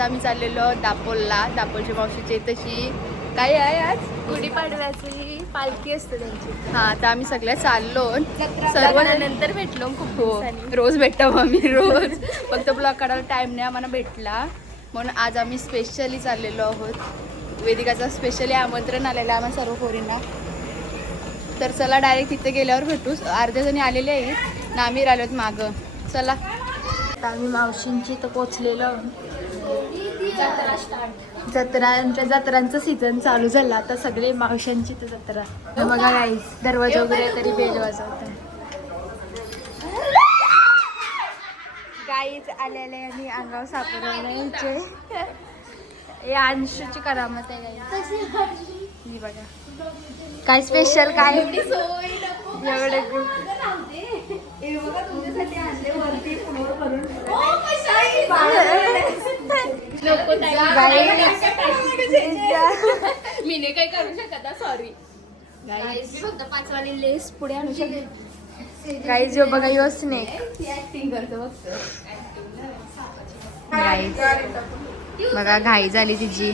आम्ही चाललेलो दापोलला. दापोलच्या मावशीची तशी काय आहे आज गुढीपाडव्याची पालखी असते त्यांची. हा, तर आम्ही सगळ्या चाललो सर्व नंतर भेटलो खूप हो, दिवसांनी. रोज भेटतो आम्ही रोज. फक्त ब्लॉग काढायला टाइम नाही आम्हाला भेटला, म्हणून आज आम्ही स्पेशली चाललेलो आहोत. वेदिकाचं स्पेशली आमंत्रण आलेलं आहे आम्हाला सर्व पोरींना. तर चला डायरेक्ट तिथे गेल्यावर भेटू. अर्ध्या जणी आलेले आहेत ना, आम्ही राहिलो मागं. चला आता आम्ही मावशींची तर पोचलेलो आहोत. जत्रांचं सीझन चालू झालं आता. सगळे मावशांची तर जत्रा. तर बघा गाईस, दरवाजा वगैरे तरी बेल वाजवतात. गाईच आलेले आणि अंगावर सापडवले यायचे. हे अंशूची करामत आहे गाईस. मी बघा काय स्पेशल काय एवढे मी नाही काही करू शकत, सॉरी. फक्त 5 वाली लेस पुढे आणू शकते. गाईज जो बघा यो स्नेक ऍक्टिंग करतो फक्त. गाईज बघा घाई झाली तिची.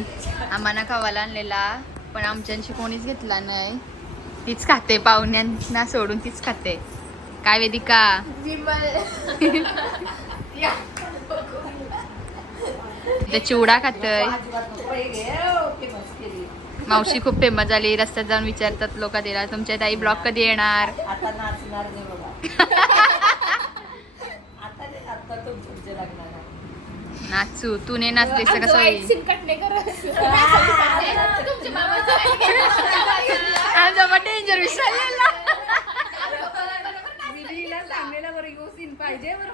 आम्हाला खवाला आणलेला पण आमच्याशी कोणीच घेतला नाही. तीच खाते, पाहुण्यांना सोडून तीच खाते. काय वेदिका ते चिवडा खातय. मावशी खूप फेमस झाली. रस्त्यात जाऊन विचारतात लोक तिला, तुमच्या ताई ब्लॉग कधी येणार. आता नाचणार नाही बघा. आता तुमच्या लग्नाला नाचू तू नाही नाचतेस तर कसं होईल. डेंजर विसरलेला.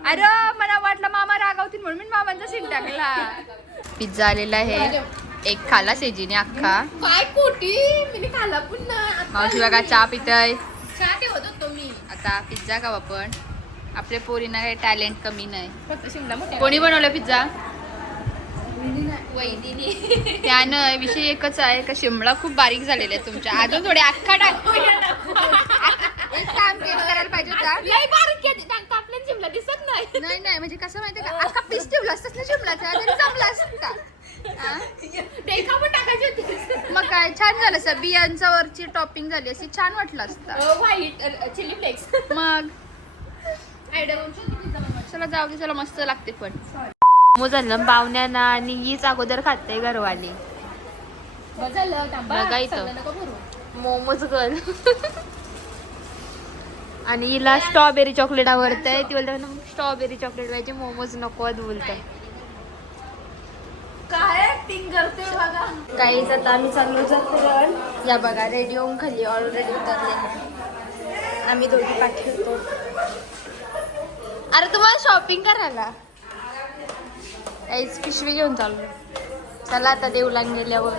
अरे मला वाटलं मामा रागावतील म्हणून मी मामांचा सीन टाकला. पिझ्झा आलेला आहे. एक खाला सेजीने अख्खा. काय कोटी मी खाला पुन्हा. मावशी बघा चहा पितय. चहा ठेवत होतो मी. आता पिझ्झा खाऊ आपण. आपल्या पोरींना काही टॅलेंट कमी नाही. फक्त शिमला मोठा. कोणी बनवलं पिझ्झा. वैदिनी. त्यानं विषय एकच आहे का शिमला खूप बारीक झालेले आहे तुमच्या. अजून थोडे अख्खा टाक. एक काम करायला पाहिजे होता. लय बारीक आहे. कापल्यान शिमला दिसत नाही. नाही नाही म्हणजे कसं माहितीये का, अख्खा पीस ठेवला असतास ना शिमलाचा तरी जमला असता. ते खाऊन टाकायची होती. मग काय छान झालं असं. बियांचा वरची टॉपिंग झाली अशी छान वाटलं असतं. White chilli flakes. मग आयडिया चला जाऊ दे. चला मस्त लागते पण. मग झालं पाहुण्यांना आणि हीच अगोदर खाते घरवाली. बघा इथं मोमोज गर्ल. आणि हिला स्ट्रॉबेरी चॉकलेट आवडतंय. ती बोलते स्ट्रॉबेरी चॉकलेट पाहिजे, मोमोज नको बोलतंय. काय ऍक्टिंग करते बघा. काहीच आता आम्ही चाललो जातो. या बघा रेडी होऊन खाली ऑलरेडी उतरले. आम्ही दोघी पाठवतो. अरे तुम्हाला शॉपिंग करायला काहीच पिशवी घेऊन चाललो. चला आता देऊला गेल्यावर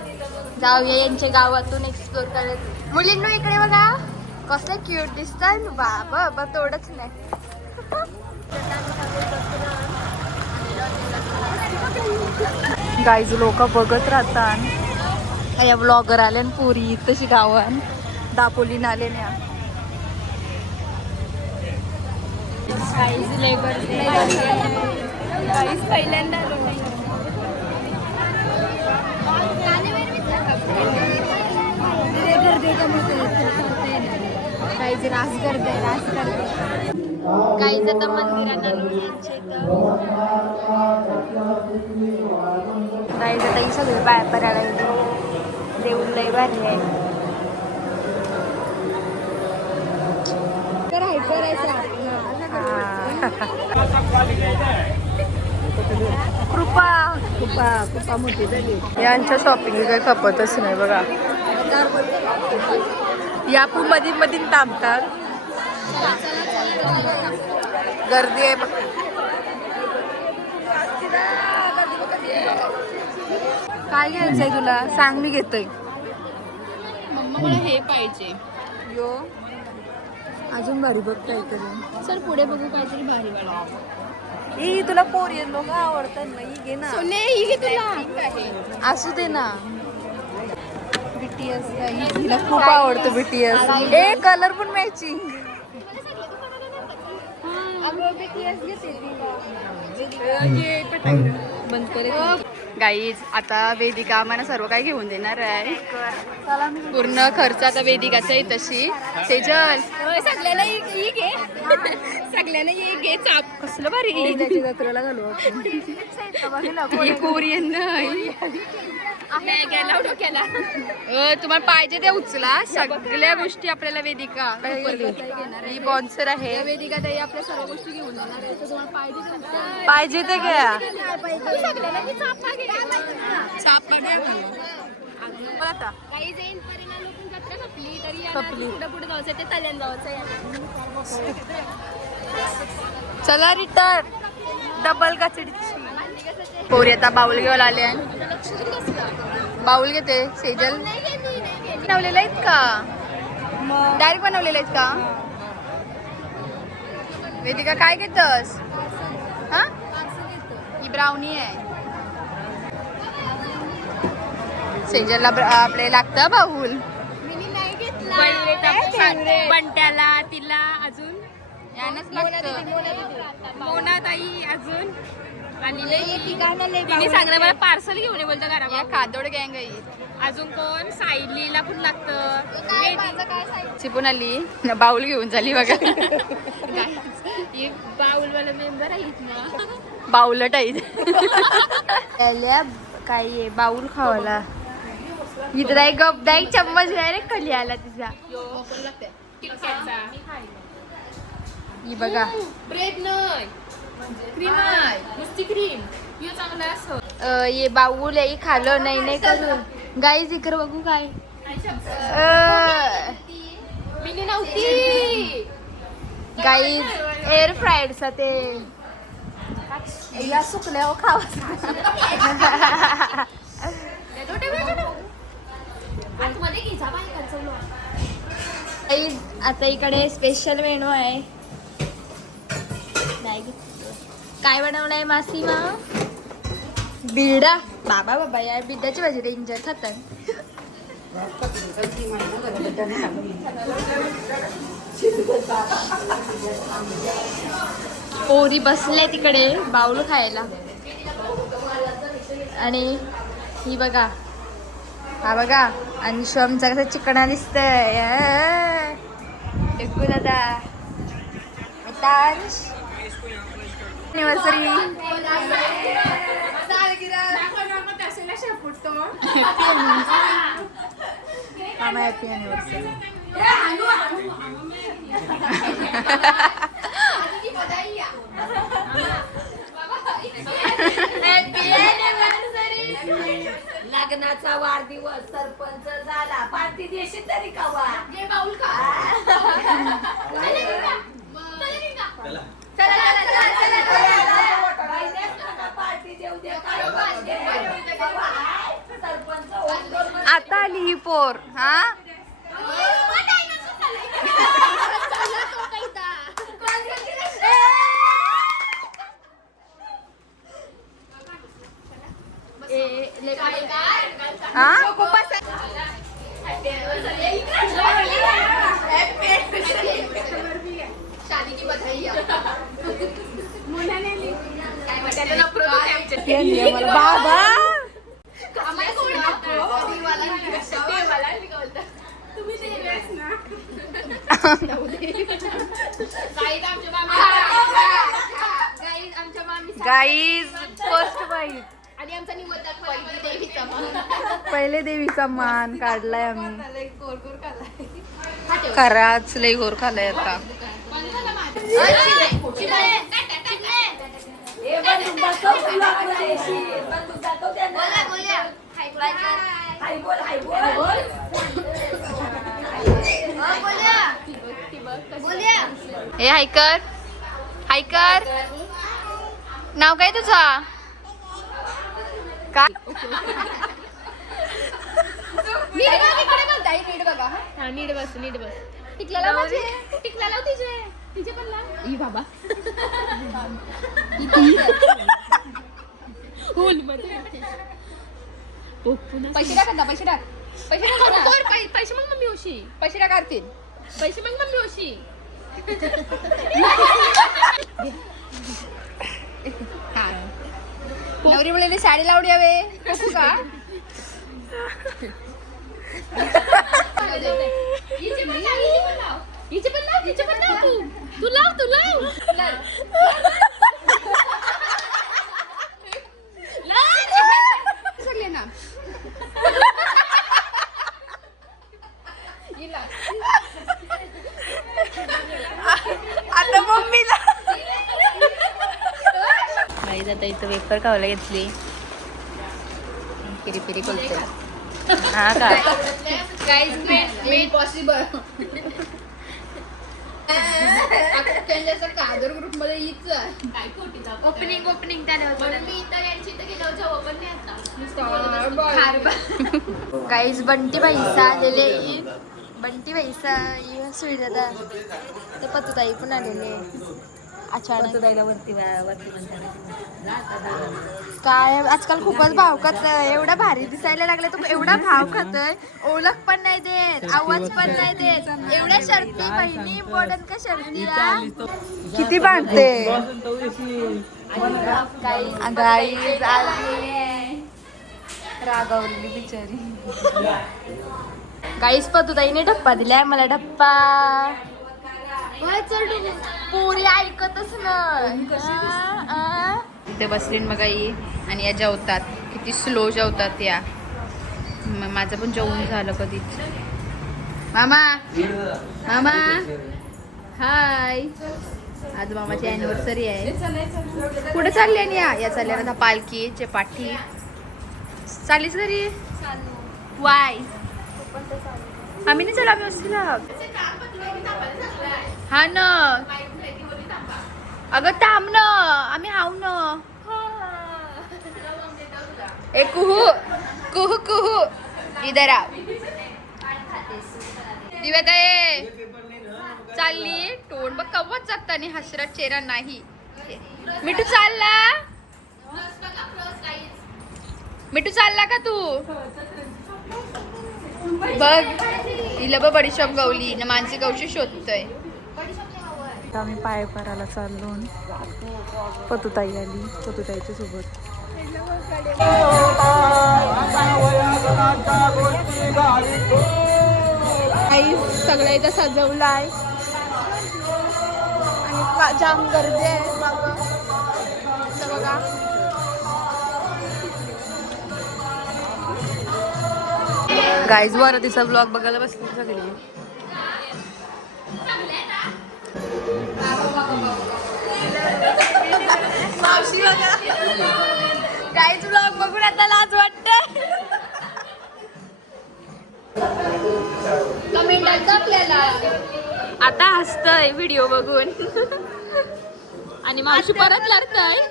जाऊया यांच्या गावातून एक्सप्लोर करत. मुलींनो इकडे बघा कसं क्यूट दिसतंय. बाबा तोडच नाही. गाईज लोक बघत राहतात. या ब्लॉगर आले पुरी तशी गावान दापोलीन आले ना. पहिल्यांदा रास करते. गाईज आता मंदिरांना गाईज आता ही सगळी पाया पडायला येते. देऊळ लय भारी आहे. कृपा मोठी झाली. यांच्या शॉपिंग काही खपतच नाही बघा. या मध्ये थांबतात. गर्दी आहे. काय घ्यायचंय तुला सांग, मी घेतोय. मम्मा मला हे पाहिजे. यो अजून भारी बघ काहीतरी. सर पुढे बघू काहीतरी भारी वाला. ही तुला कोरियन लोक आवडतात ना, ही घे ना. सोने ही घे तुला. असू दे ना. बीटीएस हिला खूप आवडतं बीटीएस. ए कलर पण मॅचिंग. BTS घेते. गाईज आता वेदिका आम्हाला सर्व काही घेऊन देणार आहे. पूर्ण खर्च आता वेदिकाचा आहे तशी. सेजल सगळ्यांना घे चाप कसलं भारी जत्रेला घालू कोरियन नाही. तुम्हाला पाहिजे ते उचला. सगळ्या गोष्टी आपल्याला वेदिका ही स्पॉन्सर आहे. वेदिका ताई आपल्या सर्व गोष्टी घेऊन जाणार आहे. तर तुम्हाला पाहिजे ते घ्या. पुढे जायचं ते तल्यान जायचं. चला रिटर्न डबल कचडीची. पोरी आता बाऊल घेऊन आले. बाऊल घेते. सेजल बनवलेलं आहेत का? डायरेक्ट बनवलेलं आहेत का? वेदिका काय घेतस? हा ही ब्राउनी आहे. सेजलला आपले लागतं बाऊल. बंट्याला तिला अजून यानंच लागतं. मोनाताई अजून आणि तिने सांगलं मला पार्सल घेऊन ये बोलतं घरा. या खादोड गँग आहे. अजून कोण सायलीला पण लागतं. चिपून आली बाऊल घेऊन झाली बघा. बाउलवाला मेंबर आहेत ना. बाऊलट आहे काय बाऊल खावाला. इथं एक गपदा चम्मच डायरेक्ट खाली आला तिचा. ही बघा ब्रेड नाही क्रीम आहे नुसती क्रीम. चांगलं असं ये बाऊल आहे खाल्लं नाही करू. गाईज इकडे बघू काय मिनी नव्हती. गाईज एअर फ्रायडचा ते या सुकल्यावर खावा. गाईज आता इकडे स्पेशल मेनू आहे. काय बनवलंय मासीमा? बिरडा. बाबा बाबा या बिरड्याची भाजी डेंजर खातात. पोरी बसले तिकडे बाऊल खायला. आणि ही बघा हा बघा अंशु आमचा कसा चिकना दिसतंय. टिकू दादा अॅनिव्हर्सरी. Happy anniversary. लग्नाचा वाढदिवस सरपंच झाला. पार्टी देशील तरी कवा. पार्टी देऊ दे. सरपंच आता आली ही पोर. हा शादी की बधाई. बाबा गाईज फर्स्ट बाईट. आणि आमचा निवडतात देवीचा पहिले देवीचा मान काढलाय आम्ही. खराच लई गोर खाल्लाय आता. हे हायकर हायकर नाव काय तुझा? का नीट बघा. हा नीट बस नीट बस. टिकला माझे टिकला लाव तिचे तिचे पण लाव. ई बाबा पैसे टाक आता. पैसे टाक. पैसे टाक. पैसे मग मम्मी होशी. पैसे टाक आरतील. पैसे मग मम्मी होशी. हा नवरी मुलीने साडी लावली हवे कसं का तू लाव सगळे ना आता मम्मीला गाईज आता इथं वेफर खायला घेतली पिरी पिरी बोलते हा का guys made possible Kadar group मध्ये हीच ओपनिंग मी इथं यांची इथं गेलो जेव्हा पण नाही आता गाईज बंटी भाईसा आलेले बंटी भाईसा सुविधा ते पतुताई पण आलेले अचानक काय आजकाल खूपच भाव खात एवढा भारी दिसायला लागला तो एवढा भाव खातोय ओळख पण नाही देत आवाज पण नाही देत एवढ्या शर्ती बहिणी इम्पॉर्टंट का शर्ती किती बांधते गाईज आली रागावली बिचारी गाईज पतुताईने ढप्पा दिलाय मला ढप्पा पोरी ऐकतच नाही इथे बसलीन बघा ही आणि या जेवतात किती स्लो जेवतात या माझं पण जेवण झालं कधीच मामा मामा हाय आज मामाची अॅनिव्हर्सरी आहे कुठे चालली आणि या चालल्या ना पालखी पाठी चालीस घरी वाय आम्ही नाही चला आम्ही वस्तीला हा ना अगं थांब ना आम्ही हाव ना ए कुहू कुहू कुहू इधर आ दिव्यात आहे चालली तोंड बघ कवच जाता आणि हसरत चेहरा नाही मिठू चालला मिठू चालला का तू बघ हिला बघ बडीशॉप गवली ना मानसी गवशी शोधतोय आम्ही पाय करायला चाललो पतुताई आली पतुताईच्या सोबत सगळं इथं सजवलं आहे आणि जाम गर्दी आहे बघा गाईज वर तिचा ब्लॉग बघायला बसली सगळी काहीच ब्लॉग बघून आता लाज वाटत कमेंट आपल्याला आता हसतय व्हिडिओ बघून आणि मावशी परत लढतय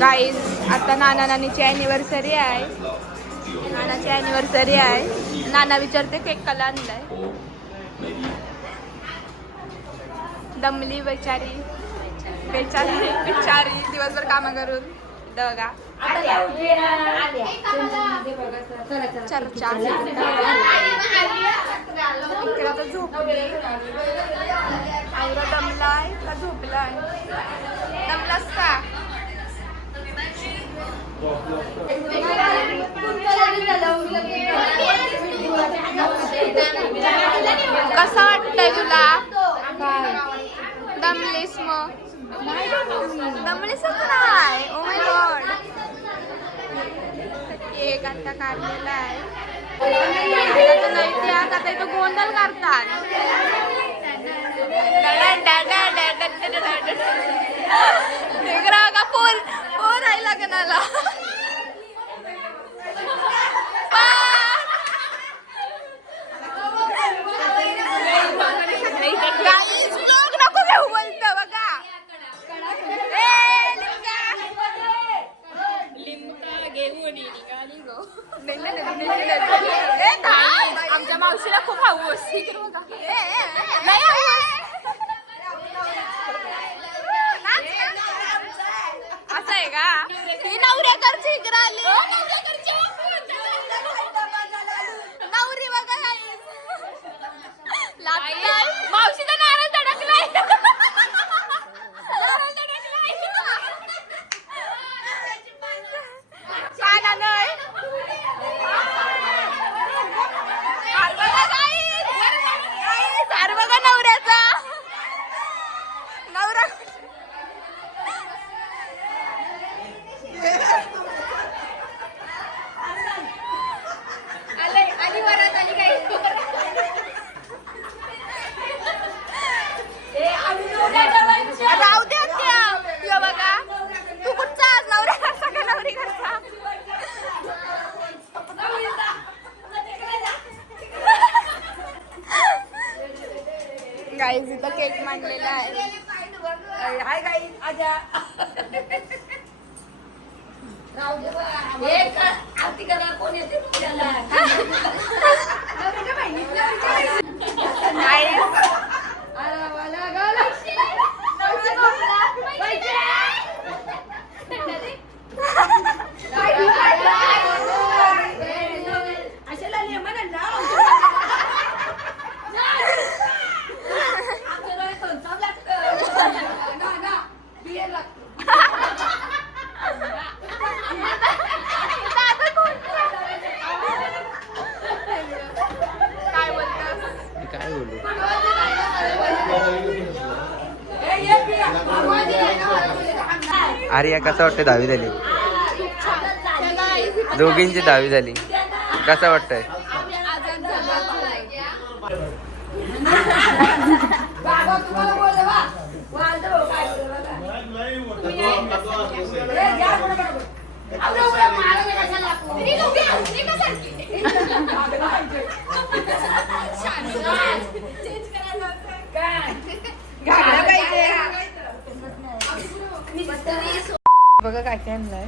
गाईज आता नाना नानीची अॅनिव्हर्सरी आहे नानाची अॅनिव्हर्सरी आहे नाना विचारते केक कला आणलाय दमली बेचारी बेचारी बिचारी दिवसभर कामं करून बघा चर्चा इकडे तर झोपली आवरा दमलाय का झोपलाय दमलास का कसं वाटतंय तुला दमलीस मग दमलीसच नाही ओ माय गॉड केक आता काढलेला आहे आता इथं गोंधळ करतात कोण आहे लग्नाला नको घेऊ बोलतो बघा आमच्या मावशीला खूप हौस असं आहे का ही नवऱ्याकडची इकडे आली नवरी बघा मावशीचा नारळ धडकलाय गाईज इथं केक मांडलेला आहे. हाय गाई आजा एक आरती करा कोण येते तुमच्याला अशाला नेमन काय बोलू आर्या कसं वाटतं 10वी झाली दोघींची 10वी झाली कसं वाटतंय बाबा तुम्हाला बोलले वा वाजलं भाऊ काय बोलले बघा काय काय आणलंय.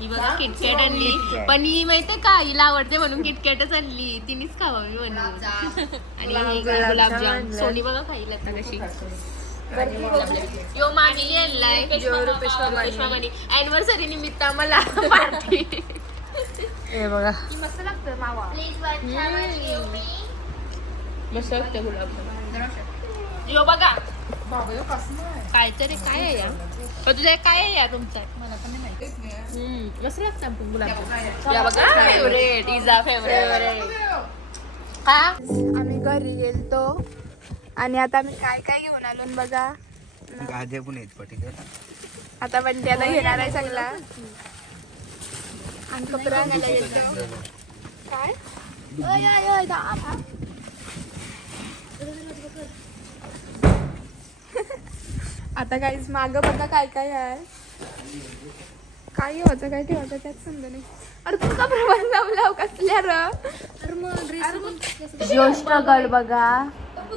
ही बघा किटकॅट आणली पण ही माहितीये का हिला आवडते म्हणून किटकॅटच आणली तिनेच खावावी म्हणून आणि हे गुलाबजाम सोनी बघा खाईला आता कशी यो मामीने आणलाय पेशवामानी अॅनिव्हर्सरी निमित्त आम्हाला पार्टी हे बघा मस्त लागतं मावा मस्त लागतं गुलाबजाम यो बघा काय तरी काय आहे या तुझ्या काय आहे या तुमचा मस्त लागतं आपण गुलाबजाम या बघा फेवरेट इजा फेवरेट का आम्ही घरी गेलतो आणि आता आम्ही काय काय घेऊन आलो न बघा. गाद्या पण आहेत पटीकर आता बंटी आता घेणार आहे सगळा आणि कपडा आणायला गेलतो. काय ओय, ओय, ओय, दा- आता काहीच मागं बघा काय काय आहे. काय घेवायचं काय ठेवायचं त्यात समजा नाही. अरे तू का प्रमाण लावला कसल्या र स्ट्रगल बघा.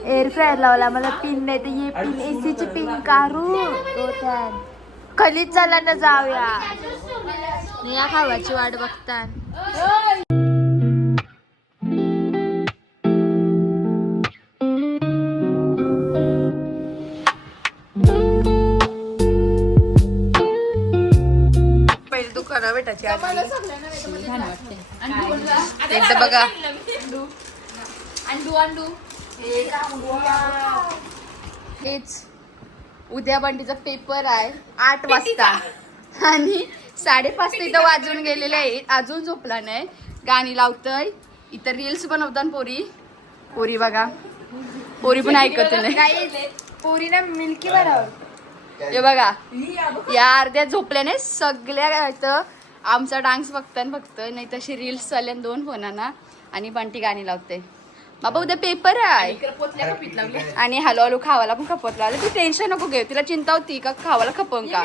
एअर फ्रायर लावला मला पिन नाही तर ये पिन एसीची पिन काढू खलीच चला ना जाऊया या खावाची वाट बघता. पहिले दुकाना भेटायची आधी. एकदा बघा हेच उद्या बंटीचा पेपर आहे 8 वाजता आणि 5:30 इथं वाजून गेलेले आहे. अजून झोपला नाही. गाणी लावतय इथं रील्स बनवतात पोरी पोरी बघा पोरी पण ऐकत नाही. पोरी ना मिल्की बनव हे बघा या अर्ध्या झोपल्याने सगळ्या इथं आमचा डान्स बघताय फक्त नाही तशी रील्स चालल्या 2 फोनांना आणि बंटी गाणी लावते. बाबा उद्या पेपर आहे आणि हळू हळू खावाला पण खपत लावलं. तू टेन्शन नको घेऊ तिला चिंता होती का खावाला खपन का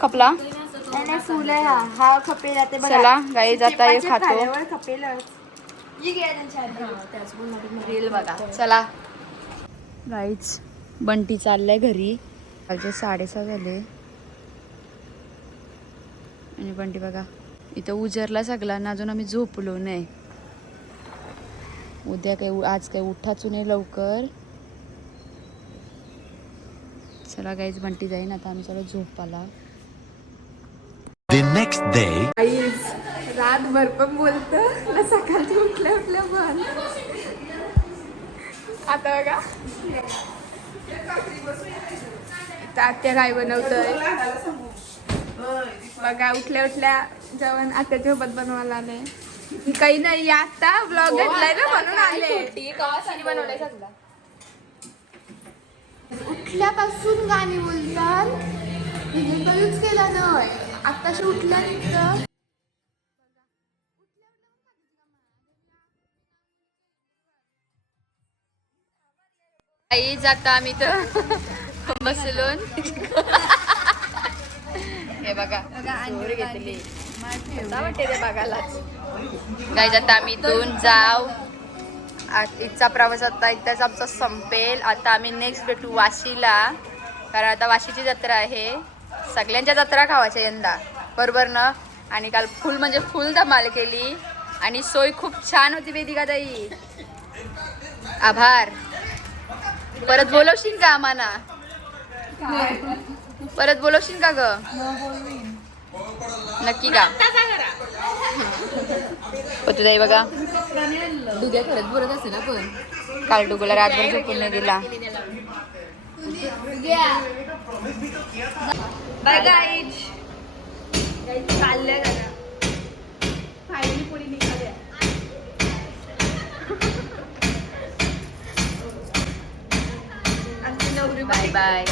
खपला फुल आहे हा खपेल जाते बघा. चला गाई जाता ये खातो खपेलच. रील बघा चला गाईच बंटी चाललाय घरी. कालचे 6:30 झाले आणि बंटी बघा इथं उजरला सगळा ना अजून आम्ही झोपलो नाही. उद्या काही आज काही उठाच नाही लवकर. चला गाईच बंटी जाईन आता आम्ही चला झोपाला. The next day. रातभर पण बोलतं सकाळची उठल्या उठल्या पण आता बघा आत्या काय बनवतोय बघा. उठल्या उठल्या जेवण आत्याच्या सोबत बनवायला आले. काही नाही आता ब्लॉग घेतलाय ना म्हणून आले. उठल्यापासून गाणी बोलतात कधीच केला नाही आत्ताशी उठल्यानंतर. आई जाता आम्ही तर बसलोन हे बघा घेतली वाटते ते बघायलाच. काय जाता आम्ही इथून जाऊ इथचा प्रवास आता एकदाच आमचा संपेल. आता आम्ही नेक्स्ट भेटू वाशीला, कारण आता वाशीची जत्रा आहे. सगळ्यांच्या जत्रा खावायच्या यंदा, बरोबर ना. आणि काल फुल म्हणजे फुल धमाल केली आणि सोय खूप छान होती वेदिका ताई. आभार. परत बोलवशील का आम्हाला? परत बोलवशील का ग? नक्की का? पतुदाई बघा दुध्या खरंच बोलत असे ना पण. काल डुगूला रातभर झोपून नाही दिला. Bye guys. चाललंय दादा. फायनली पुढे निघाल्या. आमची नवरी बाय बाय.